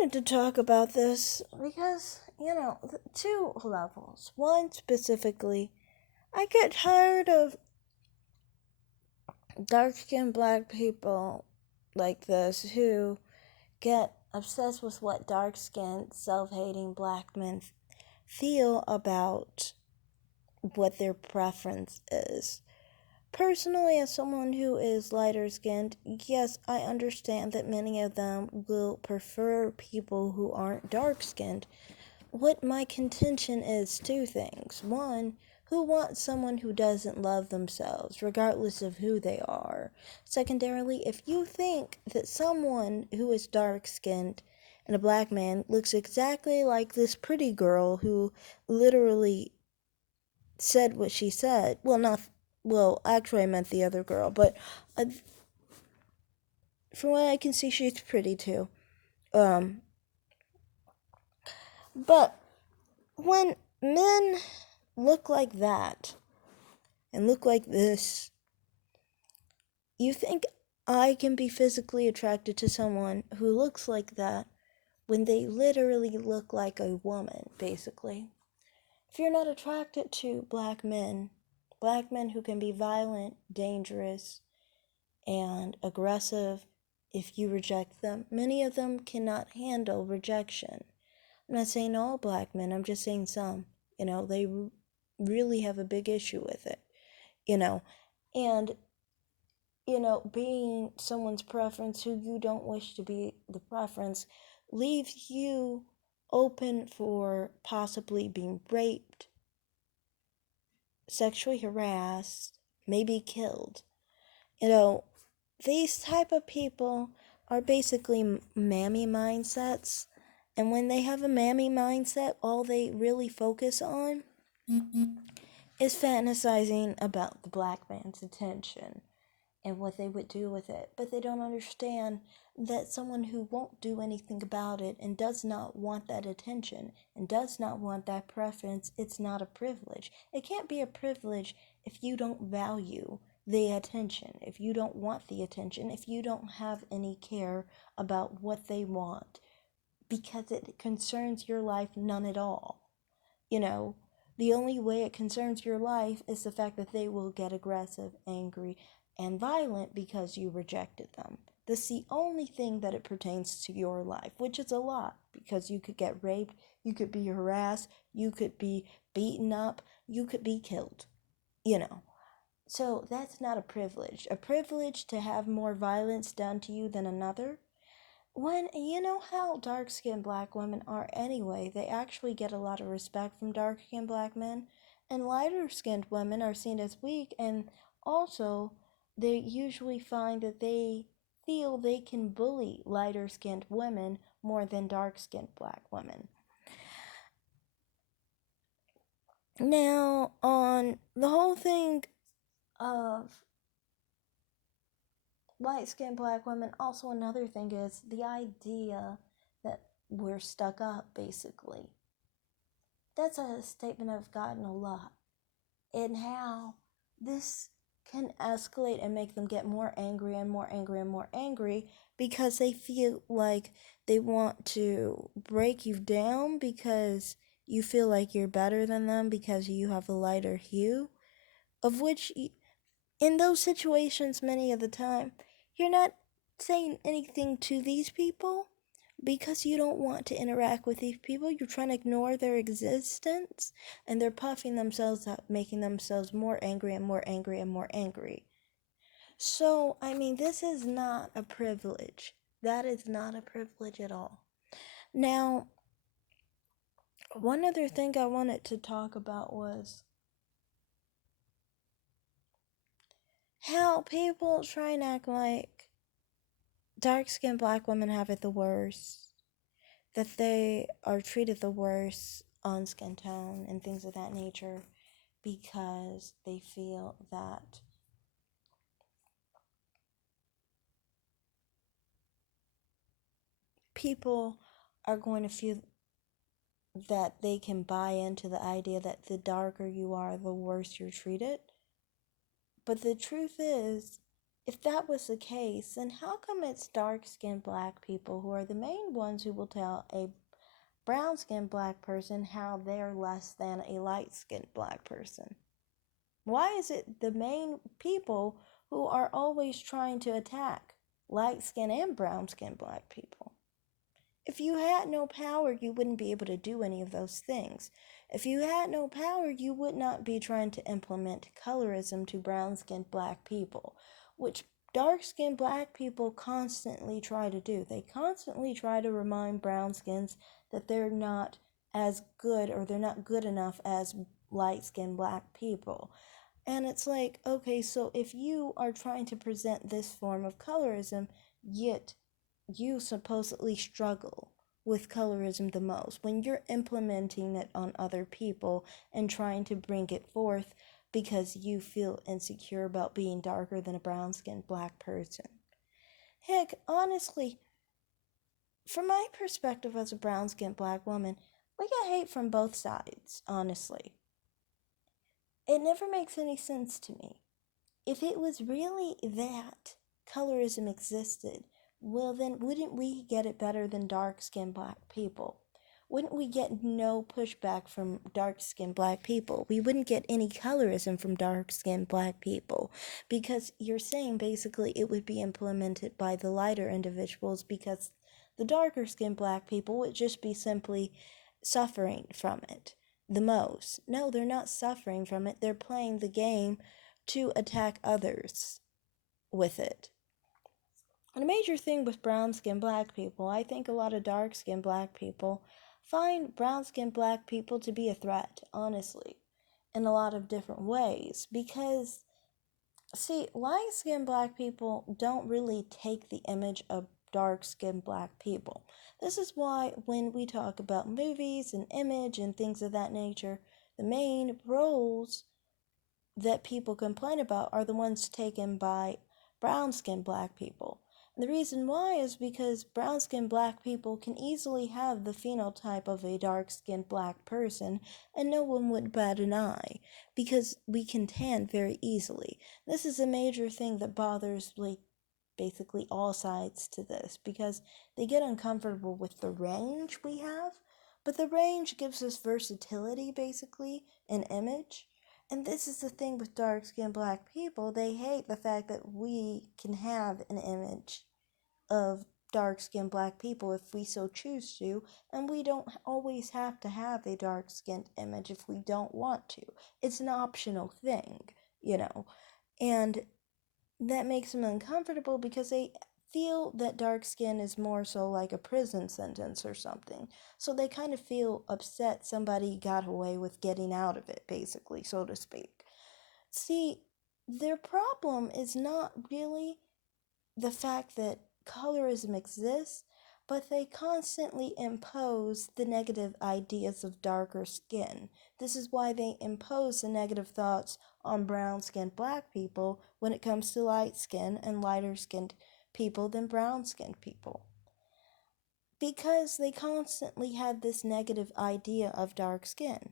wanted to talk about this because, two levels. One specifically, I get tired of dark skinned black people like this who get obsessed with what dark skinned, self hating black men feel about what their preference is. Personally, as someone who is lighter skinned, yes, I understand that many of them will prefer people who aren't dark skinned. What my contention is two things. One, who wants someone who doesn't love themselves, regardless of who they are? Secondarily, if you think that someone who is dark skinned and a black man looks exactly like this pretty girl who literally said what she said, actually, I meant the other girl, but from what I can see, she's pretty too. But when men look like that and look like this, you think I can be physically attracted to someone who looks like that when they literally look like a woman, basically. If you're not attracted to black men who can be violent, dangerous, and aggressive if you reject them, many of them cannot handle rejection. I'm not saying all black men, I'm just saying some. They really have a big issue with it. And being someone's preference who you don't wish to be the preference leaves you open for possibly being raped, sexually harassed, maybe killed. These type of people are basically mammy mindsets. And when they have a mammy mindset, all they really focus on is fantasizing about the black man's attention and what they would do with it. But they don't understand that someone who won't do anything about it and does not want that attention and does not want that preference, it's not a privilege. It can't be a privilege if you don't value the attention, if you don't want the attention, if you don't have any care about what they want, because it concerns your life none at all. The only way it concerns your life is the fact that they will get aggressive, angry, and violent because you rejected them. That's the only thing that it pertains to your life, which is a lot, because you could get raped, you could be harassed, you could be beaten up, you could be killed. So that's not a privilege. A privilege to have more violence done to you than another. When you know how dark-skinned black women are anyway, they actually get a lot of respect from dark-skinned black men, and lighter-skinned women are seen as weak, and also they usually find that they feel they can bully lighter-skinned women more than dark-skinned black women. Now, on the whole thing of light-skinned black women, also another thing is the idea that we're stuck up, basically. That's a statement I've gotten a lot. And how this can escalate and make them get more angry and more angry and more angry because they feel like they want to break you down because you feel like you're better than them because you have a lighter hue, of which in those situations many of the time you're not saying anything to these people because you don't want to interact with these people. You're trying to ignore their existence, and they're puffing themselves up, making themselves more angry and more angry and more angry. So, this is not a privilege. That is not a privilege at all. Now, one other thing I wanted to talk about was how people try and act like dark-skinned black women have it the worst, that they are treated the worst on skin tone and things of that nature because they feel that people are going to feel that they can buy into the idea that the darker you are, the worse you're treated. But the truth is if that was the case, then how come it's dark-skinned black people who are the main ones who will tell a brown-skinned black person how they're less than a light-skinned black person? Why is it the main people who are always trying to attack light-skinned and brown-skinned black people? If you had no power, you wouldn't be able to do any of those things. If you had no power, you would not be trying to implement colorism to brown-skinned black people, which dark-skinned black people constantly try to do. They constantly try to remind brown-skins that they're not as good or they're not good enough as light-skinned black people. And it's like, okay, so if you are trying to present this form of colorism, yet you supposedly struggle with colorism the most when you're implementing it on other people and trying to bring it forth because you feel insecure about being darker than a brown skinned black person. Heck, honestly, from my perspective as a brown skinned black woman, we get hate from both sides, honestly. It never makes any sense to me. If it was really that colorism existed, well, then wouldn't we get it better than dark skinned black people? Wouldn't we get no pushback from dark skinned black people? We wouldn't get any colorism from dark skinned black people because you're saying basically it would be implemented by the lighter individuals because the darker skinned black people would just be simply suffering from it the most. No, they're not suffering from it, they're playing the game to attack others with it. And a major thing with brown skinned black people, I think a lot of dark skinned black people find brown skinned black people to be a threat, honestly, in a lot of different ways. Because, see, light skinned black people don't really take the image of dark skinned black people. This is why when we talk about movies and image and things of that nature, the main roles that people complain about are the ones taken by brown skinned black people. And the reason why is because brown skinned black people can easily have the phenotype of a dark skinned black person and no one would bat an eye because we can tan very easily. This is a major thing that bothers basically all sides to this because they get uncomfortable with the range we have, but the range gives us versatility basically in image. And this is the thing with dark skinned black people. They hate the fact that we can have an image of dark skinned black people if we so choose to, and we don't always have to have a dark skinned image if we don't want to. It's an optional thing, you know. And that makes them uncomfortable because they feel that dark skin is more so like a prison sentence or something. So they kind of feel upset somebody got away with getting out of it, basically, so to speak. See, their problem is not really the fact that colorism exists, but they constantly impose the negative ideas of darker skin. This is why they impose the negative thoughts on brown skinned black people when it comes to light skin and lighter skinned people than brown skinned people. Because they constantly have this negative idea of dark skin.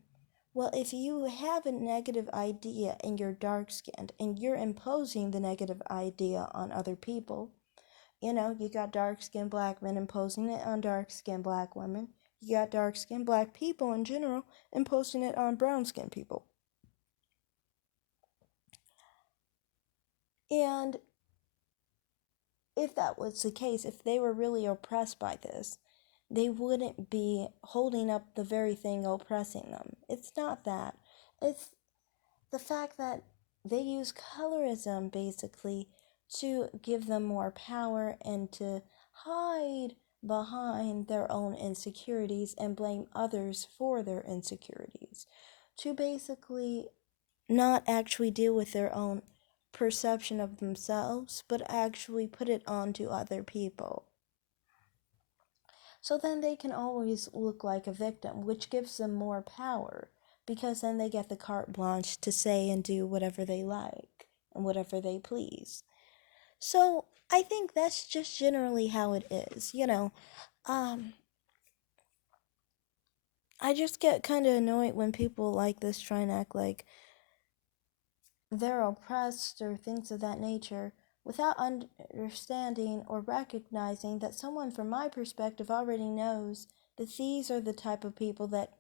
Well, if you have a negative idea and you're dark skinned and you're imposing the negative idea on other people, you know, you got dark skinned black men imposing it on dark skinned black women. You got dark skinned black people in general imposing it on brown skinned people. And if that was the case, if they were really oppressed by this, they wouldn't be holding up the very thing oppressing them. It's not that. It's the fact that they use colorism basically to give them more power and to hide behind their own insecurities and blame others for their insecurities. To basically not actually deal with their own perception of themselves, but actually put it onto other people. So then they can always look like a victim, which gives them more power because then they get the carte blanche to say and do whatever they like and whatever they please. So I think that's just generally how it is, I just get kind of annoyed when people like this try and act like they're oppressed or things of that nature without understanding or recognizing that someone from my perspective already knows that these are the type of people that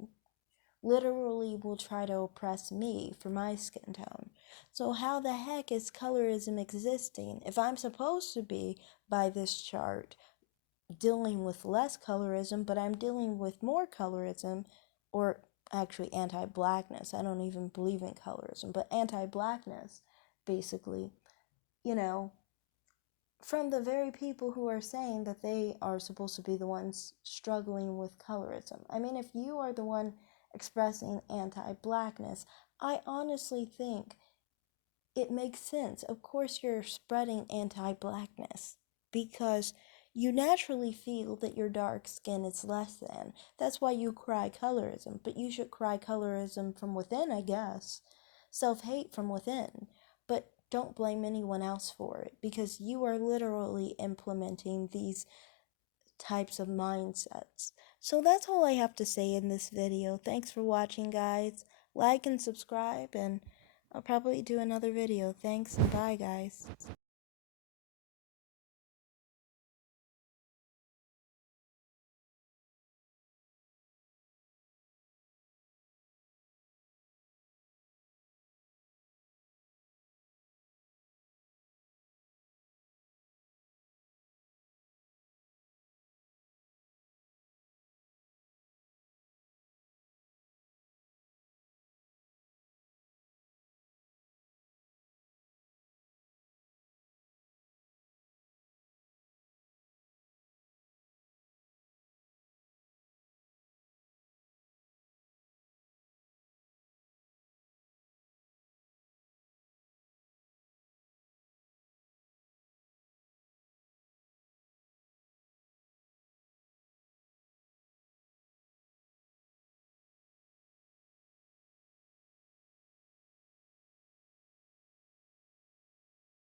literally will try to oppress me for my skin tone. So how the heck is colorism existing if I'm supposed to be, by this chart, dealing with less colorism, but I'm dealing with more colorism, or actually anti-blackness. I don't even believe in colorism, but anti-blackness, basically, you know, from the very people who are saying that they are supposed to be the ones struggling with colorism. I mean, if you are the one expressing anti-blackness, I honestly think it makes sense. Of course, you're spreading anti-blackness because you naturally feel that your dark skin is less than. That's why you cry colorism, but you should cry colorism from within, I guess. Self-hate from within. But don't blame anyone else for it because you are literally implementing these types of mindsets. So that's all I have to say in this video. Thanks for watching, guys. Like and subscribe, and I'll probably do another video. Thanks and bye, guys.